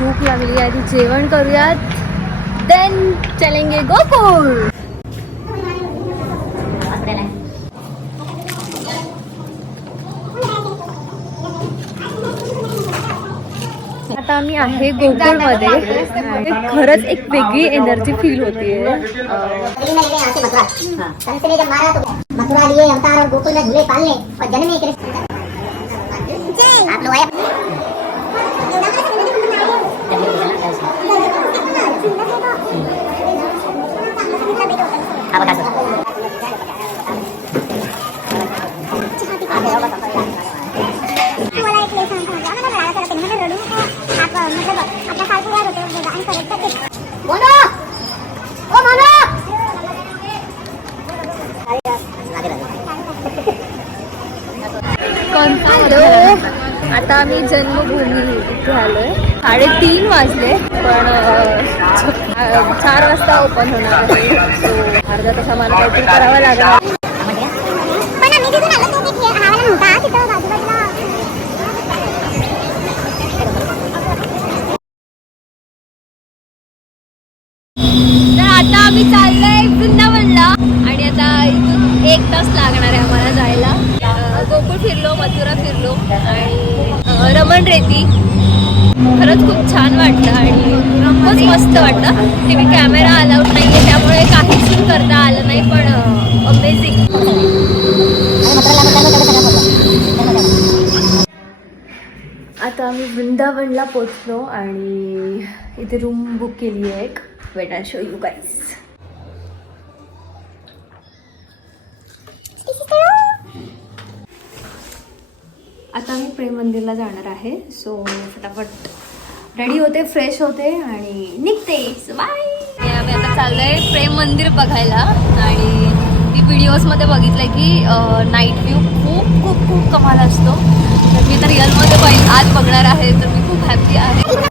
भूक लागली आधी जेवण करूयात, देन चलेंगे गोकुळ. आता आम्ही आहे गोकुळमध्ये. खरंच एक वेगळी एनर्जी फील होतीये. मथुरा लिए अवतार और गोकुल में झूले पालने और जन्मे कृष्ण आप लोग आए आता आम्ही जन्मभूमी इथे आलोय. 3:30 वाजले, पण 4 वाजता ओपन होणार आहे. सो अर्धा तास आम्हाला काहीतरी करावं लागणार. तर आता आम्ही चाललोय वृंदावनला आणि आता इथून 1 तास लागणार आहे आम्हाला जायला. गोकुळ फिरलो, मथुरा फिरलो आणि रमण रेती. खरंच खूप छान वाटलं आणि खूपच मस्त वाटलं. टीव्ही कॅमेरा अलाउड नाही आहे, त्यामुळे काहीच शूट करता आलं नाही, पण अमेझिंग. आता आम्ही वृंदावनला पोचलो आणि इथे रूम बुक केली आहे एक. Weight I show you guys. आता मी प्रेम मंदिरला जाणार आहे. सो फटाफट रेडी होते, फ्रेश होते आणि निघते. बाय. आम्ही आता चाललोय प्रेम मंदिर बघायला आणि ती व्हिडिओजमध्ये बघितलंय की नाईट व्ह्यू खूप खूप खूप कमाल असतो. तर मी तर रिअलमध्ये आज बघणार आहे, तर मी खूप हॅप्पी आहे.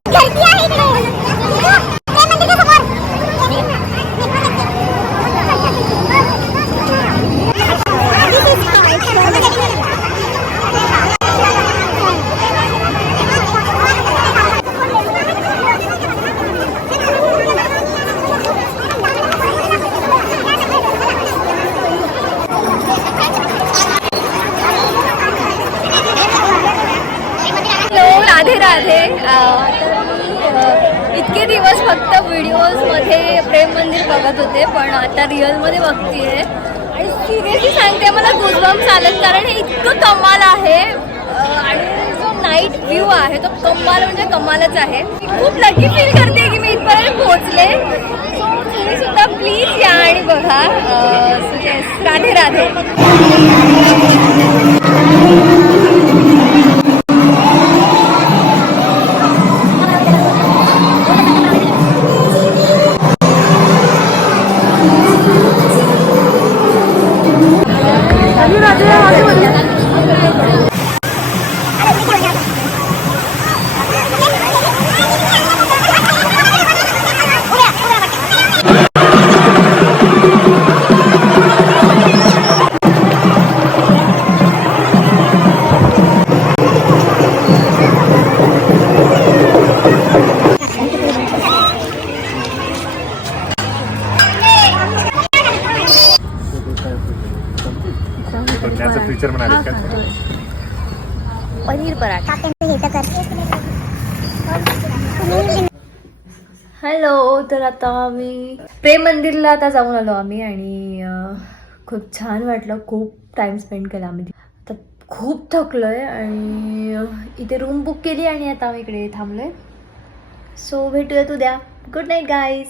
राधे राधे. इतके दिवस फक्त व्हिडिओजमध्ये प्रेम मंदिर बघत होते, पण आता रिअलमध्ये बघतीये आणि सिरियसली सांगते मला गुजबम्स आलेत, कारण हे इतकं कमाल आहे आणि जो नाईट व्ह्यू आहे तो कमाल म्हणजे कमालच आहे. मी खूप लकी फील करते की मी इथपर्यंत पोहोचले. सो तुम्ही सुद्धा प्लीज या आणि बघा. राधे राधे. पनीर पराठा. हॅलो. तर आता आम्ही प्रेम मंदिरला आता जाऊन आलो आम्ही आणि खूप छान वाटलं. खूप टाइम स्पेंड केला आम्ही. आता खूप थकलोय आणि इथे रूम बुक केली आणि आता आम्ही इकडे थांबलोय. सो भेटूया उद्या. Good night guys.